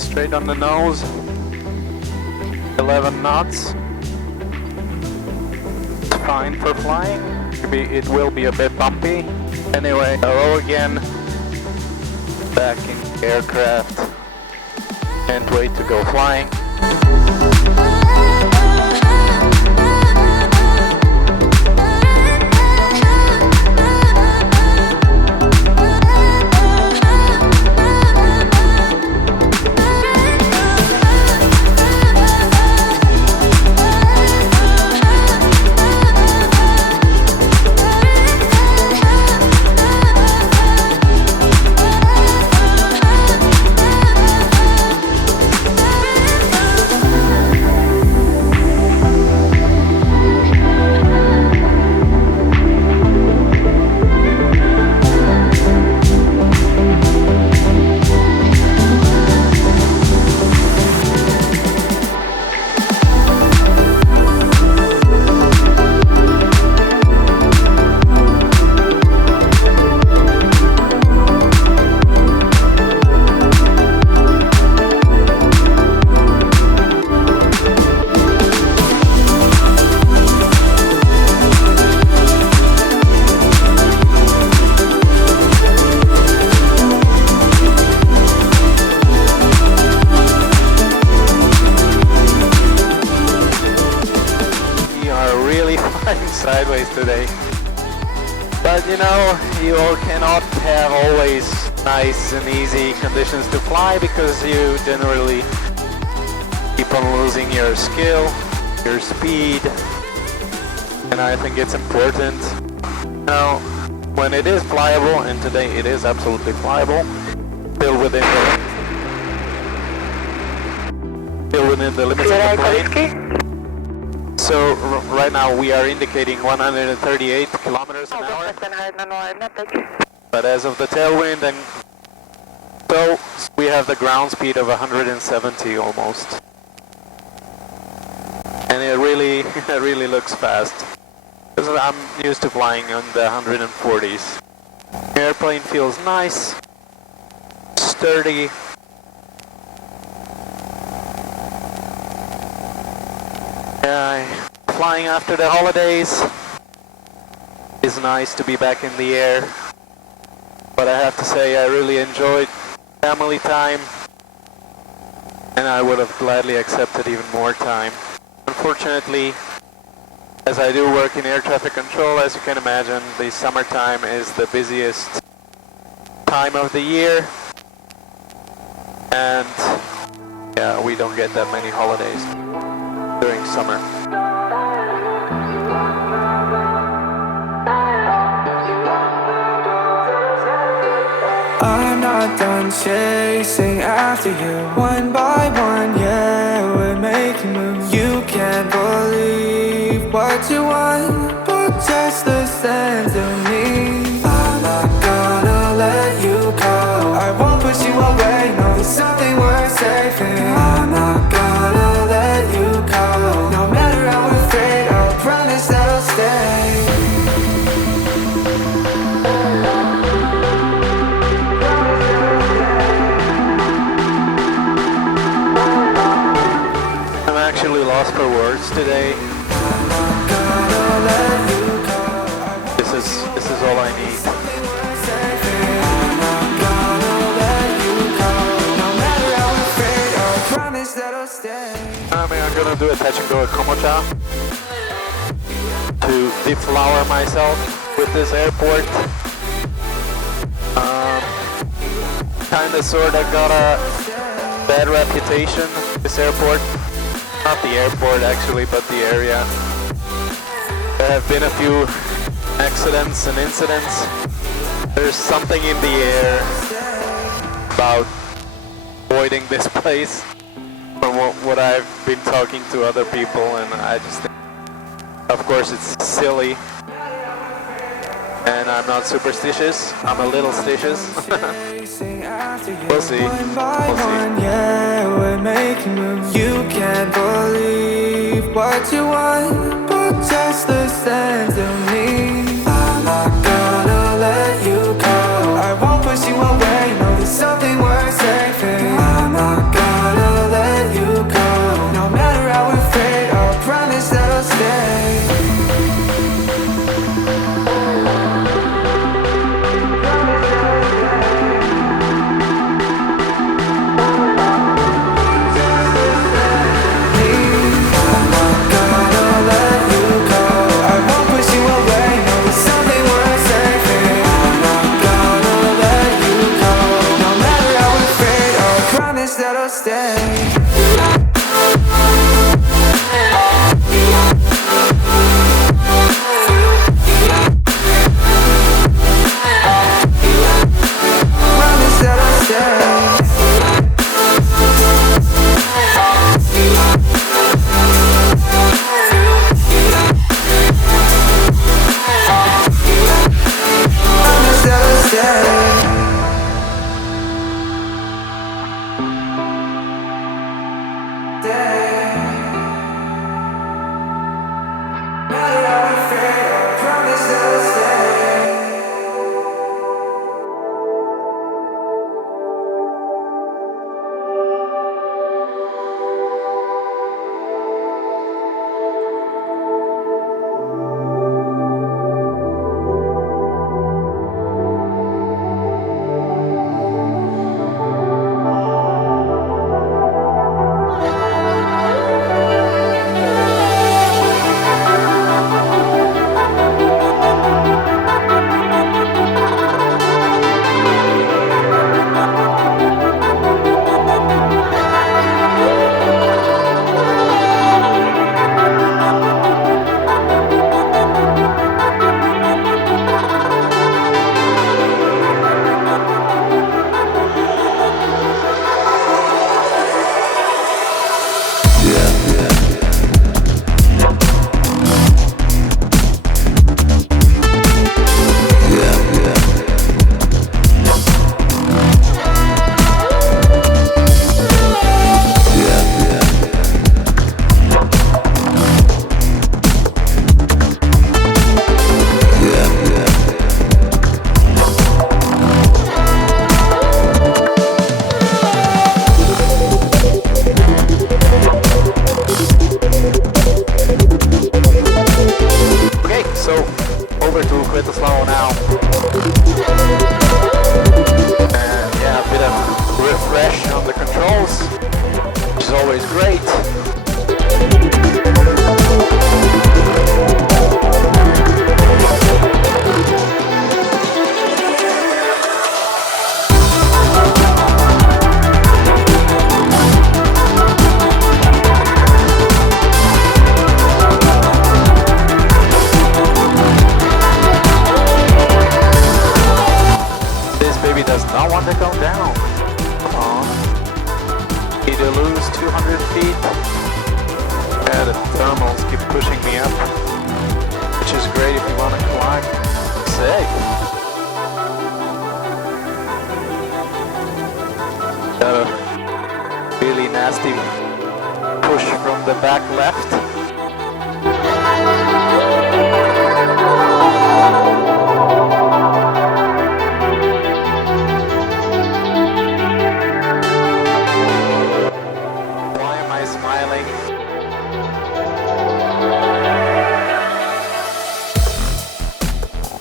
straight on the nose. 11 knots. It's fine for flying. Maybe it will be a bit bumpy. Anyway, hello again. Back in the aircraft. Can't wait to go flying. Sideways today, but you know, you cannot have always nice and easy conditions to fly because you generally keep on losing your skill, your speed, and I think it's important now when it is flyable, and today it is absolutely flyable, still within the limits of the plane. So right now we are indicating 138 kilometers an hour. But as of the tailwind, and so we have the ground speed of 170 almost. And it really, it really looks fast. Because I'm used to flying on the 140s. The airplane feels nice, sturdy. Flying after the holidays is nice to be back in the air, but I have to say I really enjoyed family time, and I would have gladly accepted even more time. Unfortunately, as I do work in air traffic control, as you can imagine, the summertime is the busiest time of the year, and yeah, we don't get that many holidays during summer. I'm not done chasing after you. One by one, yeah, we're making moves. You can't believe what you want, but just listen to me. I'm not gonna let you go. I won't push you away, no, there's something worth saving. I'm not gonna let you go. No matter how afraid, I'll promise that I'll stay. Lost for words today. This is all I need. I'm gonna do a touch and go at Komoca to deflower myself with this airport. Kinda sorta got a bad reputation, this airport. Not the airport actually, but the area. There have been a few accidents and incidents. There's something in the air about avoiding this place from what I've been talking to other people, and I just think, of course, it's silly. And I'm not superstitious, I'm a little stitious. We'll see. Yeah, we're making moves. You can't believe what you want, but just listen to me. I'm not gonna let you go. I won't push you away, no, there's something worth saving. I'm not gonna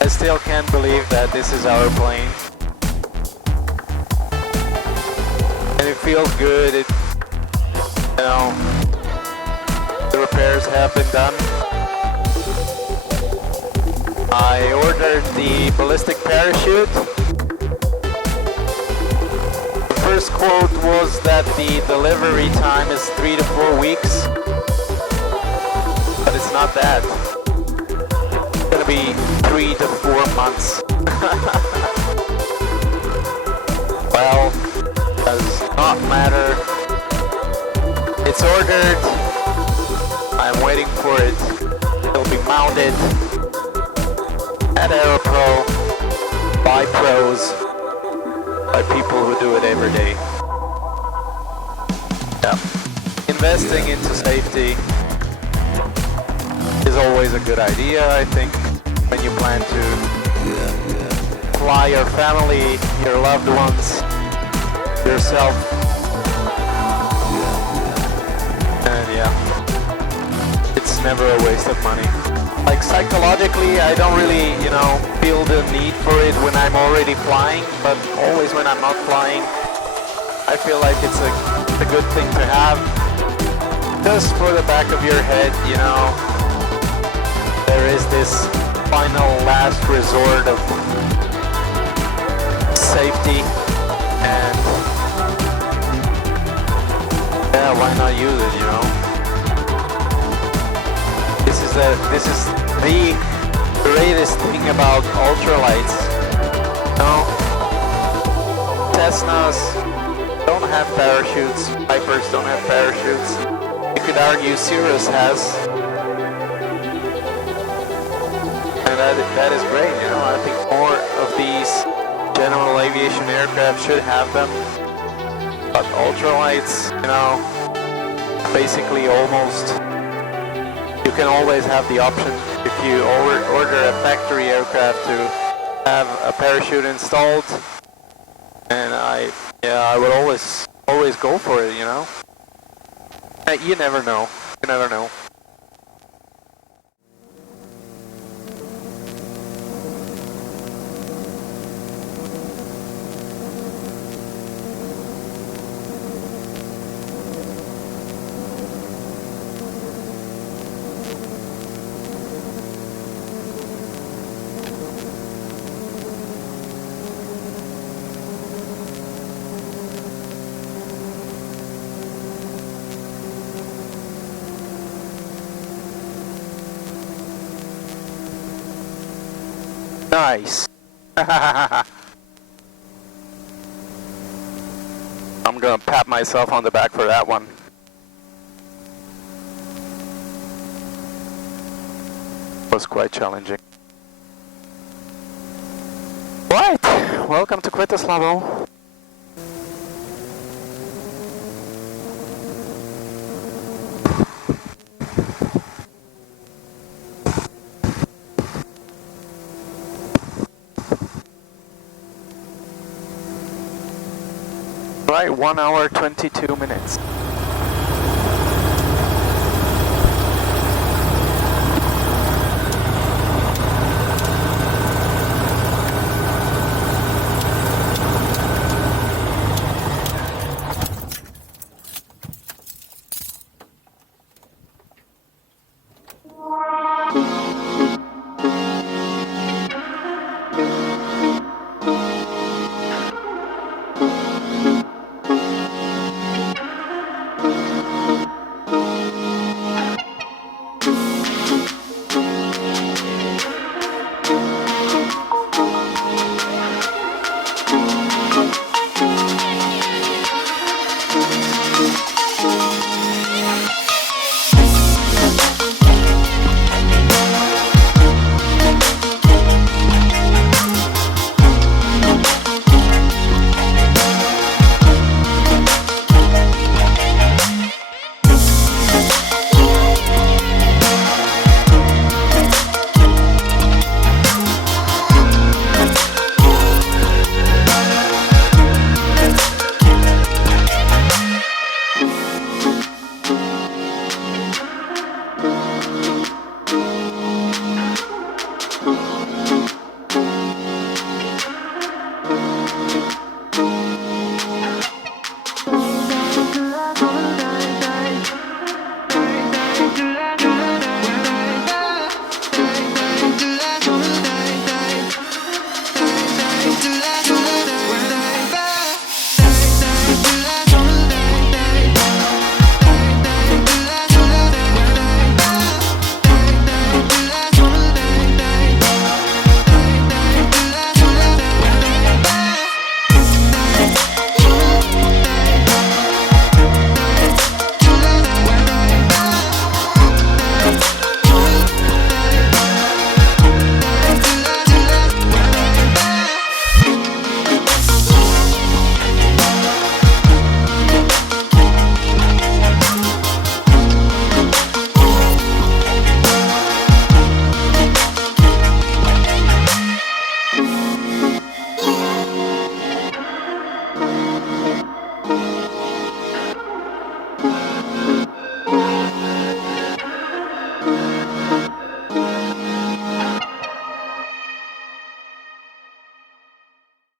I still can't believe that this is our plane. And it feels good. You know, the repairs have been done. I ordered the ballistic parachute. The first quote was that the delivery time is 3 to 4 weeks. But it's not that. It's gonna be 3 to 4 months. Well, does not matter. It's ordered. I'm waiting for it. It'll be mounted at AeroPro by pros, by people who do it every day. Yeah. Investing into safety is always a good idea, I think, when you plan to fly your family, your loved ones, yourself. And yeah, it's never a waste of money. Like psychologically, I don't really, you know, feel the need for it when I'm already flying, but always when I'm not flying, I feel like it's a good thing to have. Just for the back of your head, you know, there is this final last resort of safety, and yeah, why not use it, you know? This is the greatest thing about ultralights. You know, Cessnas don't have parachutes, Vipers don't have parachutes. You could argue Cirrus has. And that is great, you know. I think more of these general aviation aircraft should have them. But ultralights, you know, basically almost, you can always have the option if you order a factory aircraft to have a parachute installed. And I would always go for it, you know. You never know. You never know. Nice. I'm gonna pat myself on the back for that one. was quite challenging. Right, welcome to Quitters level. Right, 1 hour 22 minutes.